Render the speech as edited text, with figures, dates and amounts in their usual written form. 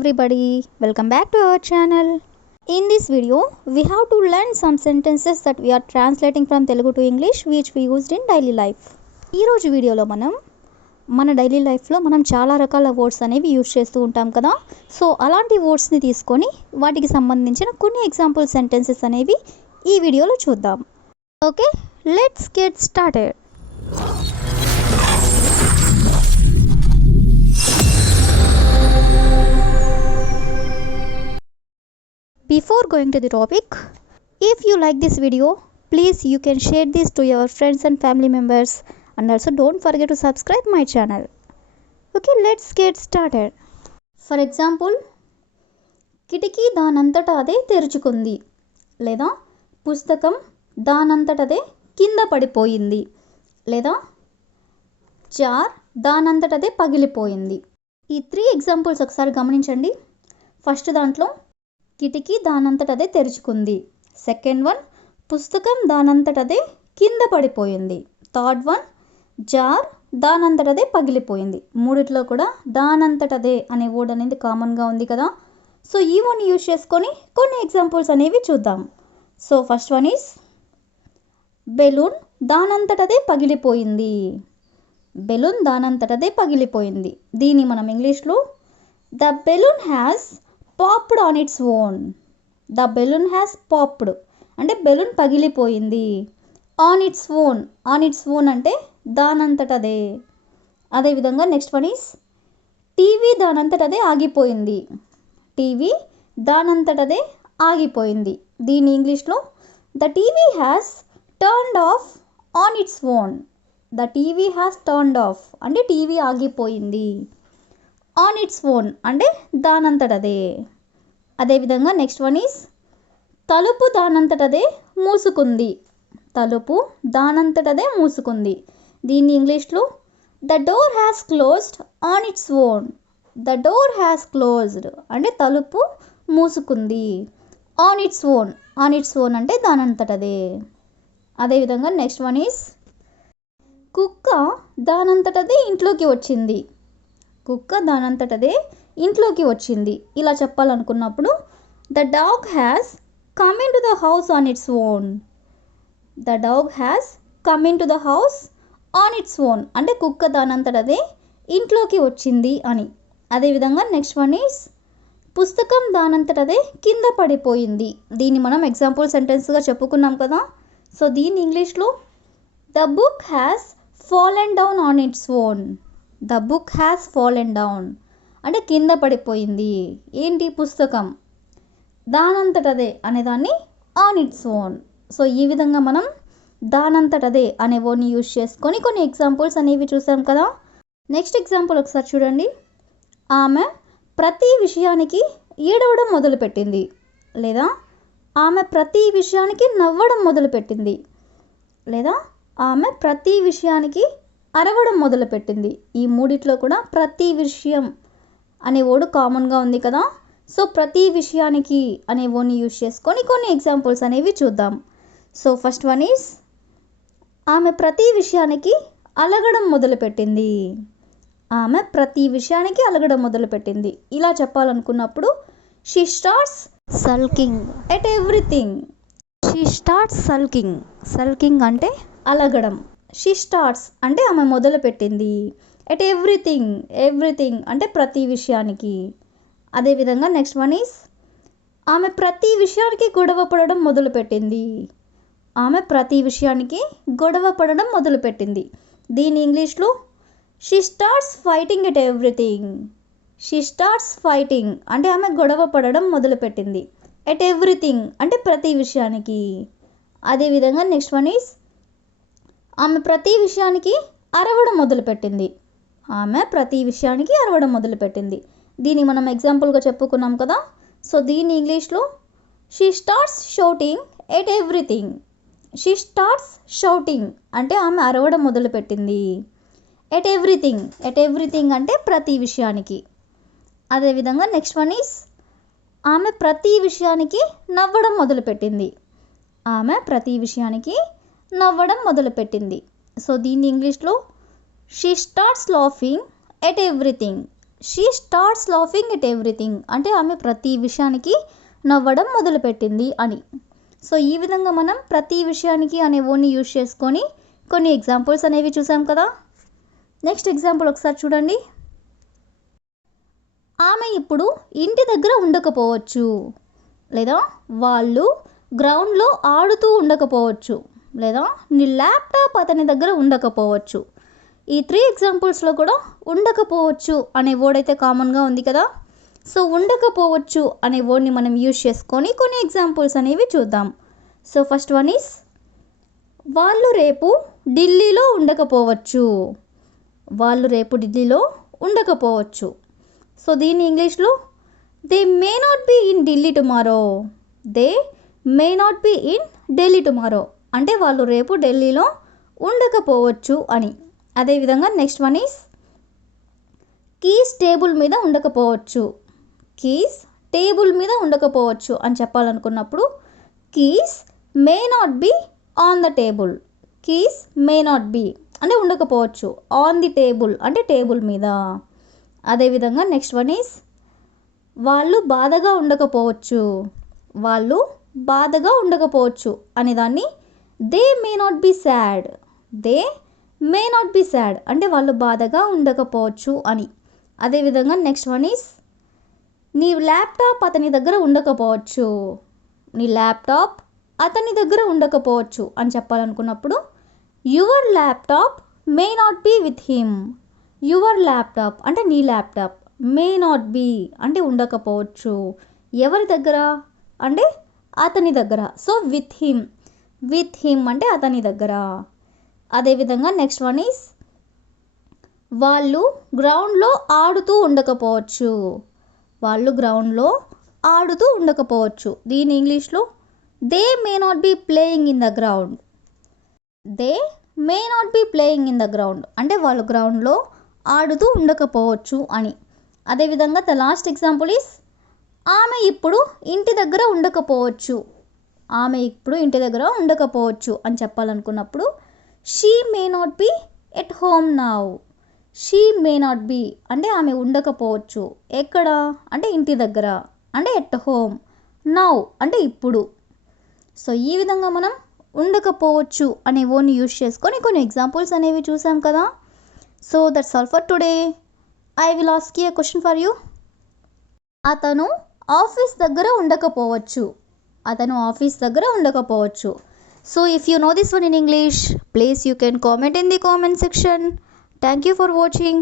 everybody, welcome back to our channel. In this video, we have to learn some sentences that we are translating from Telugu to English which we used in daily life. ఈ రోజు వీడియోలో మన daily లైఫ్లో మనం చాలా రకాల words అనేవి use చేస్తూ ఉంటాం కదా. సో అలాంటి వర్డ్స్ని తీసుకొని వాటికి సంబంధించిన కొన్ని ఎగ్జాంపుల్ సెంటెన్సెస్ అనేవి ఈ వీడియోలో చూద్దాం. Okay, let's get started. Before going to the topic, if you like this video, please you can share this to your friends and family members, and also don't forget to subscribe my channel. Okay, let's get started. For example, కిటికీ దానంతట అదే తెరుచుకుంది, లేదా పుస్తకం దానంతట అదే కింద పడిపోయింది, లేదా జార్ దానంతట అదే పగిలిపోయింది. ఈ 3 ఎగ్జాంపుల్స్ ఒకసారి గమనించండి. ఫస్ట్ దాంట్లో కిటికీ దానంతటదే తెరుచుకుంది, సెకండ్ వన్ పుస్తకం దానంతటదే కింద పడిపోయింది, థర్డ్ వన్ జార్ దానంతటదే పగిలిపోయింది. మూడిట్లో కూడా దానంతటదే అనే వర్డ్ అనేది కామన్గా ఉంది కదా. సో ఈ వర్డ్ని యూజ్ చేసుకొని కొన్ని ఎగ్జాంపుల్స్ అనేవి చూద్దాం. So first one is balloon దానంతటదే పగిలిపోయింది. బెలూన్ దానంతటదే పగిలిపోయింది. దీన్ని మనం ఇంగ్లీష్లో the balloon has popped on its own. The balloon has popped అంటే బెలూన్ పగిలిపోయింది. On its own, on its own అంటే దానంతటదే. అదేవిధంగా నెక్స్ట్ వన్ ఈస్ టీవీ దానంతటదే ఆగిపోయింది. టీవీ దానంతటదే ఆగిపోయింది. దీని ఇంగ్లీష్లో the TV has turned off on its own. The TV has turned off అంటే టీవీ ఆగిపోయింది. ఆన్ ఇట్స్ ఓన్ అంటే దానంతటదే. అదేవిధంగా నెక్స్ట్ వన్ ఈస్ తలుపు దానంతటదే మూసుకుంది. తలుపు దానంతటదే మూసుకుంది. దీన్ని ఇంగ్లీష్లో the door has closed on its own. The door has closed అంటే తలుపు మూసుకుంది. On its own, on its own అంటే దానంతటదే. అదేవిధంగా నెక్స్ట్ వన్ ఈస్ కుక్క దానంతటదే ఇంట్లోకి వచ్చింది. కుక్క దానంతటదే ఇంట్లోకి వచ్చింది. ఇలా చెప్పాలనుకున్నప్పుడు the dog has come in to the house on its own. The dog has come in to the house on its own అంటే కుక్క దానంతటదే ఇంట్లోకి వచ్చింది అని. అదేవిధంగా నెక్స్ట్ వన్ ఈస్ పుస్తకం దానంతటదే కింద పడిపోయింది. దీన్ని మనం ఎగ్జాంపుల్ సెంటెన్స్గా చెప్పుకున్నాం కదా. సో దీన్ని ఇంగ్లీష్లో the book has fallen down on its own. The book has fallen down అంటే కింద పడిపోయింది. ఏంటి పుస్తకం దానంతటదే అనేదాన్ని ఆన్ ఇట్స్ ఓన్. సో ఈ విధంగా మనం దానంతటదే అనే వర్డ్ని యూజ్ చేసుకొని కొన్ని ఎగ్జాంపుల్స్ అనేవి చూసాం కదా. నెక్స్ట్ ఎగ్జాంపుల్ ఒకసారి చూడండి. ఆమె ప్రతి విషయానికి ఏడవడం మొదలుపెట్టింది, లేదా ఆమె ప్రతి విషయానికి నవ్వడం మొదలుపెట్టింది, లేదా ఆమె ప్రతి విషయానికి అరవడం మొదలుపెట్టింది. ఈ మూడిట్లో కూడా ప్రతి విషయం అనే వర్డ్ కామన్గా ఉంది కదా. సో ప్రతి విషయానికి అనే వర్డ్ని యూజ్ చేసుకొని కొన్ని ఎగ్జాంపుల్స్ అనేవి చూద్దాం. సో ఫస్ట్ వన్ ఈస్ ఆమె ప్రతి విషయానికి అలగడం మొదలుపెట్టింది. ఆమె ప్రతి విషయానికి అలగడం మొదలుపెట్టింది. ఇలా చెప్పాలనుకున్నప్పుడు she starts sulking at everything. She starts sulking. Sulking అంటే అలగడం. షీ స్టార్ట్స్ అంటే ఆమె మొదలుపెట్టింది. ఎట్ ఎవ్రీథింగ్, ఎవ్రీథింగ్ అంటే ప్రతి విషయానికి. అదేవిధంగా నెక్స్ట్ వన్ ఈస్ ఆమె ప్రతి విషయానికి గొడవ పడడం మొదలుపెట్టింది. ఆమె ప్రతి విషయానికి గొడవ పడడం మొదలుపెట్టింది. దీని ఇంగ్లీష్లో she starts fighting at everything. She starts fighting అంటే ఆమె గొడవ పడడం మొదలుపెట్టింది. ఎట్ ఎవ్రీథింగ్ అంటే ప్రతి విషయానికి. అదేవిధంగా నెక్స్ట్ వన్ ఈస్ ఆమె ప్రతి విషయానికి అరవడం మొదలుపెట్టింది. ఆమె ప్రతి విషయానికి అరవడం మొదలుపెట్టింది. దీన్ని మనం ఎగ్జాంపుల్గా చెప్పుకున్నాం కదా. సో దీన్ని ఇంగ్లీష్లో she starts shouting at everything. She starts shouting అంటే ఆమె అరవడం మొదలుపెట్టింది. ఎట్ ఎవ్రీథింగ్, ఎట్ ఎవ్రీథింగ్ అంటే ప్రతి విషయానికి. అదేవిధంగా నెక్స్ట్ వన్ ఈస్ ఆమె ప్రతి విషయానికి నవ్వడం మొదలుపెట్టింది. ఆమె ప్రతి విషయానికి నవ్వడం మొదలుపెట్టింది. సో దీన్ని ఇంగ్లీష్లో she starts laughing at everything. She starts laughing at everything అంటే ఆమె ప్రతి విషయానికి నవ్వడం మొదలుపెట్టింది అని. సో ఈ విధంగా మనం ప్రతి విషయానికి అనే వర్డ్ని యూజ్ చేసుకొని కొన్ని ఎగ్జాంపుల్స్ అనేవి చూసాం కదా. నెక్స్ట్ ఎగ్జాంపుల్ ఒకసారి చూడండి. ఆమె ఇప్పుడు ఇంటి దగ్గర ఉండకపోవచ్చు, లేదా వాళ్ళు గ్రౌండ్లో ఆడుతూ ఉండకపోవచ్చు, లేదా నీ ల్యాప్టాప్ అతని దగ్గర ఉండకపోవచ్చు. ఈ 3 ఎగ్జాంపుల్స్లో కూడా ఉండకపోవచ్చు అనే వర్డ్ అయితే కామన్గా ఉంది కదా. సో ఉండకపోవచ్చు అనే వర్డ్ని మనం యూజ్ చేసుకొని కొన్ని ఎగ్జాంపుల్స్ అనేవి చూద్దాం. సో ఫస్ట్ వన్ ఈస్ వాళ్ళు రేపు ఢిల్లీలో ఉండకపోవచ్చు. వాళ్ళు రేపు ఢిల్లీలో ఉండకపోవచ్చు. సో దీని ఇంగ్లీష్లో they may not be in Delhi tomorrow. They may not be in Delhi tomorrow అంటే వాళ్ళు రేపు ఢిల్లీలో ఉండకపోవచ్చు అని. అదేవిధంగా next one is keys table మీద ఉండకపోవచ్చు. కీస్ టేబుల్ మీద ఉండకపోవచ్చు అని చెప్పాలనుకున్నప్పుడు keys may not be on the table. Keys may not be అంటే ఉండకపోవచ్చు, ఆన్ ది టేబుల్ అంటే టేబుల్ మీద. అదేవిధంగా నెక్స్ట్ వన్ ఈస్ వాళ్ళు బాధగా ఉండకపోవచ్చు. వాళ్ళు బాధగా ఉండకపోవచ్చు అనే దాన్ని they may not be sad. They may not be sad అంటే వాళ్ళు బాధగా ఉండకపోవచ్చు అని. అదేవిధంగా నెక్స్ట్ వన్ ఈస్ నీ ల్యాప్టాప్ అతని దగ్గర ఉండకపోవచ్చు. నీ ల్యాప్టాప్ అతని దగ్గర ఉండకపోవచ్చు అని చెప్పాలనుకున్నప్పుడు your laptop may not be with him. Your laptop అంటే నీ ల్యాప్టాప్, మే నాట్ బీ అంటే ఉండకపోవచ్చు, ఎవరి దగ్గర అంటే అతని దగ్గర. So with him, with him అంటే అతని దగ్గర. అదేవిధంగా నెక్స్ట్ వన్ ఈస్ వాళ్ళు గ్రౌండ్లో ఆడుతూ ఉండకపోవచ్చు. వాళ్ళు గ్రౌండ్లో ఆడుతూ ఉండకపోవచ్చు. దీని ఇంగ్లీష్లో they may not be playing in the ground. They may not be playing in the ground అంటే వాళ్ళు గ్రౌండ్లో ఆడుతూ ఉండకపోవచ్చు అని. అదేవిధంగా ద లాస్ట్ ఎగ్జాంపుల్ ఈస్ ఆమె ఇప్పుడు ఇంటి దగ్గర ఉండకపోవచ్చు. ఆమె ఇప్పుడు ఇంటి దగ్గర ఉండకపోవచ్చు అని చెప్పాలనుకున్నప్పుడు she may not be at home now. She may not be అంటే ఆమె ఉండకపోవచ్చు, ఎక్కడ అంటే ఇంటి దగ్గర, అంటే ఎట్ హోమ్, నౌ అంటే ఇప్పుడు. సో ఈ విధంగా మనం ఉండకపోవచ్చు అనే వర్డ్ని యూజ్ చేసుకొని కొన్ని ఎగ్జాంపుల్స్ అనేవి చూసాం కదా. So that's all for today. I will ask you a question for you. అతను ఆఫీస్ దగ్గర ఉండకపోవచ్చు. అతను ఆఫీస్ దగ్గర ఉండకపోవచ్చు. So if you know this one in English, please you can comment in the comment section. Thank you for watching.